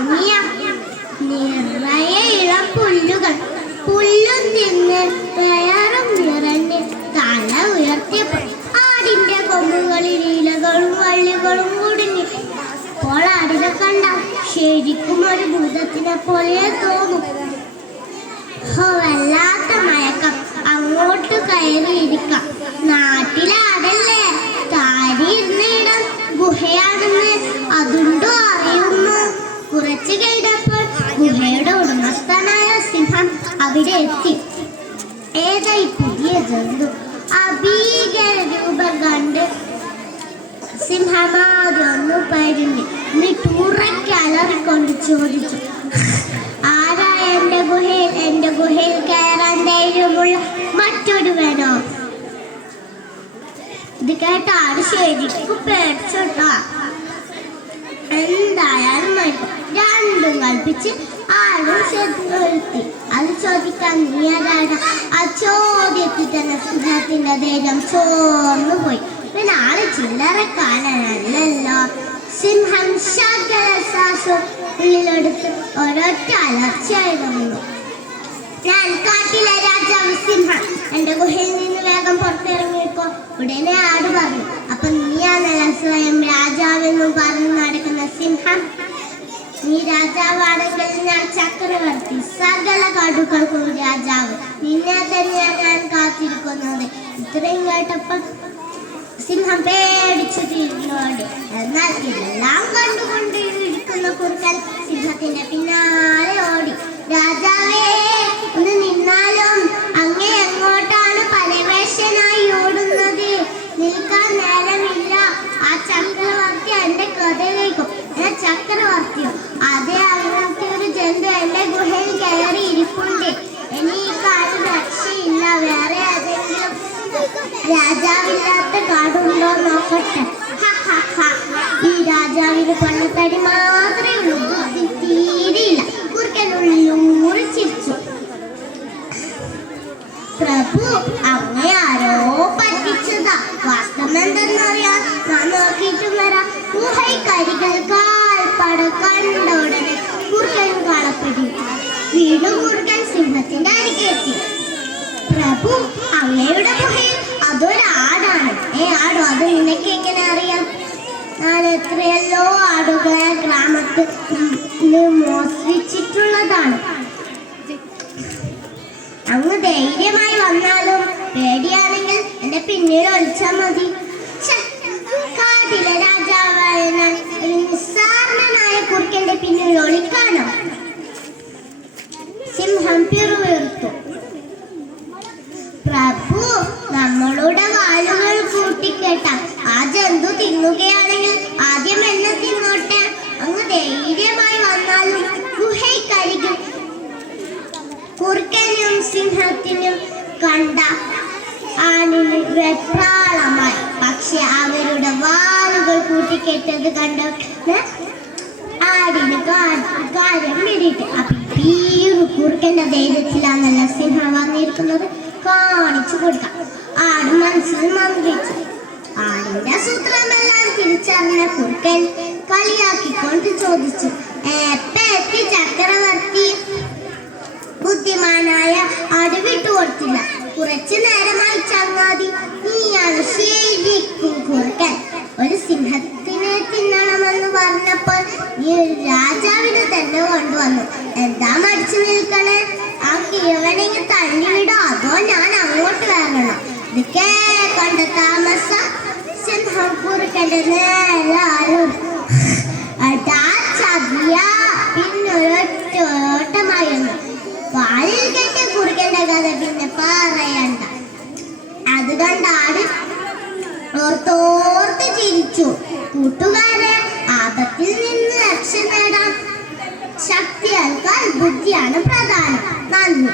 ഭംഗിയ. നിറയെ ഇളം പുല്ലുകൾ, പുല്ലും തിന്ന് വയറും നിറഞ്ഞ് തല ഉയർത്തിയപ്പോൾ ആടിന്റെ കൊമ്പുകളിൽ ഇലകളും വള്ളികളും കുടുങ്ങി. അപ്പോൾ ആടിനെ കണ്ട ശരിക്കും ഒരു ഭൂതത്തിനെ പോലെ തോന്നും. വല്ലാത്ത മയക്കം. അങ്ങോട്ട് കയറിയിരിക്കാം. നാട്ടിലാടല്ലേ, താരി ഇരുന്നിടം ഗുഹയാണെന്ന് അതുണ്ടോ അറിയുന്നു. കുറച്ചു കഴിഞ്ഞപ്പോൾ ഗുഹയുടെ ഉടമസ്ഥനായ സിംഹം അവിടെ എത്തി. ഏതായി പുതിയ ജന്തു? അഭീകര രൂപം കണ്ട് സിംഹമാദ്യം ഒന്ന് പരുങ്ങി. എന്നിട്ട് അലറിക്കൊണ്ട് ചോദിച്ചു, ആരാ എന്റെ ഗുഹയിൽ കയറാൻ ധൈര്യമുള്ള മറ്റൊരു വേണോ? ഇത് കേട്ട ആട് ശരിക്കും പേടിച്ചോട്ടാ. എന്തായാലും രണ്ടും കൽപ്പിച്ച് ആടും ചെറുത്തി. അത് ചോദിക്കാൻ നീ ആരാടാ? ആ ചോദ്യത്തിൽ തന്നെ സിംഹത്തിന്റെ ധൈര്യം ചോർന്നു പോയി. പിന്നെ ആള് ചില്ലറക്കാരനല്ലല്ലോ. സിംഹം ശകല ശ്വാസം ഉള്ളിലെടുത്ത് ഒരൊറ്റ അലർച്ചയായിരുന്നു. ഞാൻ കാട്ടിലെ രാജാവ് സിംഹം, എന്റെ ഗുഹയിൽ നിന്ന് വേഗം പുറത്തിറങ്ങിക്കോ. ഉടനെ ആട് പറഞ്ഞു, അപ്പൊ നീയാണല്ല സ്വയം രാജാവെന്നും പറഞ്ഞു നടക്കുന്ന സിംഹം? നീ രാജാവാണെങ്കിൽ ഞാൻ ചക്രവർത്തി, സകല കാടുകൾക്കും രാജാവ്. നിന്നെ തന്നെയാണ് ഞാൻ കാത്തിരിക്കുന്നത്. ഇത്രയും കേട്ടപ്പോൾ സിംഹം പേടിച്ചു തിരിഞ്ഞോടി. എന്നാൽ ഇതെല്ലാം കണ്ടുകൊണ്ടിരിക്കുന്ന കുറുക്കൻ സിംഹത്തിന്റെ പിന്നാലെ ഓടി. രാജാവേ, ഒന്ന് നിന്നാലും, അങ്ങേ എങ്ങോട്ടാണ് പരവേശനായി ഓടുന്നത്? നിൽക്കാൻ നേരമില്ല. ആ ചക്രവർത്തി എന്റെ കഥയിലേക്കും. ചക്രവർത്തിയോ? അതെ, അങ്ങനത്തെ ഒരു ജന്തു എന്റെ ഗുഹയിൽ കയറി ഇരിപ്പുണ്ട്. ഇനി ഈ കാട് രക്ഷയില്ല. വേറെ ഏതെങ്കിലും രാജാവില്ലാത്ത കാടുണ്ടോ നോക്കട്ടെ. ഈ രാജാവിന് പണത്തടി മാത്രമേ ഉള്ളൂ, ബുദ്ധി തീരെയില്ല. കുറുക്കനുള്ളിലൂടെ ചിരിച്ചു. പ്രഭു, അങ്ങേ ആരോ പറ്റിച്ചതാ. വാസ്തവം എന്തെന്നറിയാൻ ഞാൻ നോക്കിയിട്ടും വരാം. ഗുഹൈക്കരികൾ കാൽപ്പട കണ്ട ഉടനെ കുറുക്കൻ കളപ്പടി വീണ്ടും കുറുക്കൻ സിംഹത്തിന്റെ അരികെത്തി. പ്രഭു, അങ്ങയുടെ ഗുഹയിൽ അതൊരാടാണ്. ആടോ? അത് നിനക്ക് എങ്ങനെ അറിയാം? ഞാൻ എത്രയല്ലോ ആടുകളെ ഗ്രാമത്തിൽ മോഷ്ടിച്ചിട്ടുള്ളതാണ്. അങ്ങ് ധൈര്യമായി വന്നാലും പേടിയാണെങ്കിൽ എന്റെ പിന്നീട് ഒളിച്ചാൽ മതി. കാട്ടിലെ രാജാവായ ഒരു നിസ്സാരണനായ കുറുക്കന്റെ പിന്നിൽ ഒളിക്കാനോ? സിംഹം പിറുവിറുത്തു. പ്രഭു, നമ്മളുടെ വാലുകൾ കൂട്ടിക്കേട്ടാൽ ആ ജന്തു തിന്നുകയാണെങ്കിൽ ആദ്യം എന്നെ തിന്നോട്ടെ. അങ്ങ് ധൈര്യമായി വന്നാലും ഗുഹയ്ക്കരികിൽ കുറുക്കനും സിംഹത്തിനും കണ്ട ആണിന് വെപ്രാളമായി. പക്ഷെ അവരുടെ വാലുകൾ കൂട്ടിക്കെട്ടത് കണ്ട ആടിന് കാര്യം പിടിയിട്ട്. അപ്പൊ കുറുക്കന്റെ ധൈര്യത്തിലാണല്ല സിംഹം വന്നിരിക്കുന്നത്. കാണിച്ചു കൊടുക്കാം. ആട് മനസ്സിൽ മന്ത്രിച്ചു. ആടിന്റെ സൂത്രമെല്ലാം തിരിച്ചറിഞ്ഞ കുറുക്കൻ കളിയാക്കിക്കൊണ്ട് ചോദിച്ചു, എത്തി ചക്രവർത്തി? ബുദ്ധിമാനായ ആട് വിട്ടുകൊടുത്തില്ല. കുറച്ചു നേരമായി ചങ്ങാതി, നീയാണ് ശരിക്കും കുറുക്കൻ. ഒരു സിംഹത്തിനെ തിന്നണമെന്ന് പറഞ്ഞപ്പോൾ നീ ഒരു രാജാവിനെ തന്നെ കൊണ്ടുവന്നു. എന്താ മടിച്ചു നിൽക്കണേ? ആ കിഴവനെങ്കിൽ തള്ളിവിടോ, അതോ ഞാൻ അങ്ങോട്ട് വരണം? ഇതൊക്കെ കണ്ട താമസം സിംഹം കുറുക്കന്റെ നേരാലും പിന്നൊരൊറ്റ ഓട്ടമായിരുന്നു. വാലിൽ കെട്ടിയ കുറുക്കന്റെ കഥ പിന്നെ പറയണ്ട. അത് കണ്ടാട് ഓർത്തോർത്ത് ചിരിച്ചു. കൂട്ടുകാരെ, ആപത്തിൽ നിന്ന് രക്ഷ നേടാൻ ശക്തിയേക്കാൾ ബുദ്ധിയാണ് പ്രധാനം. നന്ദി.